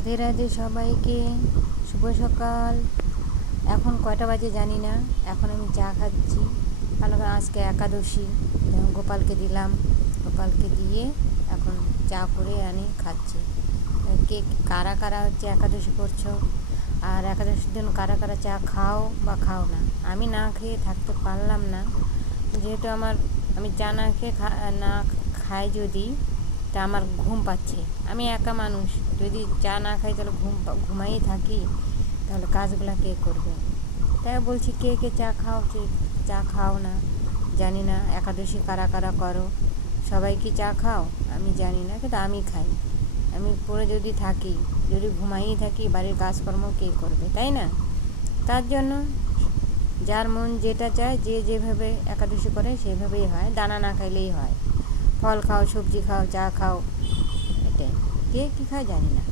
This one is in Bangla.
রাধে রাধে সবাইকে, শুভ সকাল। এখন কয়টা বাজে জানি না, এখন আমি চা খাচ্ছি। কারণ আজকে একাদশী, গোপালকে দিলাম, গোপালকে দিয়ে এখন চা করে আনি খাচ্ছি। কে কারা কারা হচ্ছে একাদশী করছো, আর একাদশীর দিন কারা কারা চা খাও বা খাও না। আমি না খেয়ে থাকতে পারলাম না, যেহেতু আমি চা না খেয়ে না খাই যদি, তা আমার ঘুম পাচ্ছে। আমি একা মানুষ, যদি চা না খাই তাহলে ঘুমাই থাকি, তাহলে কাজগুলো কে করবে? তাই বলছি, কে কে চা খাও, কে চা খাও না জানি না। একাদশী কারা কারা করো, সবাই কি চা খাও আমি জানি না, কিন্তু আমি খাই। আমি পড়ে যদি থাকি, যদি ঘুমাই থাকি, বাড়ির কাজকর্ম কে করবে, তাই না? তার জন্য যার মন যেটা চায়, যে যেভাবে একাদশী করে সেভাবেই হয়। দানা না খাইলেই হয়। ফল খাও, সবজি খাও, চা খাও, এটাই। কে কী খায় জানি না।